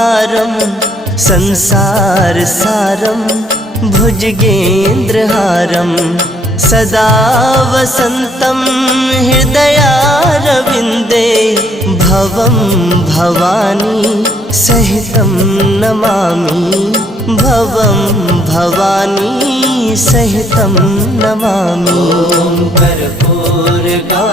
अवतारं संसारसारं भुजगेन्द्रहारं सदा वसन्तं हृदयारविन्दे भवं भवानी सहितं नमामि भवं भवानी सहितं नमामि। कर्पूरगौरं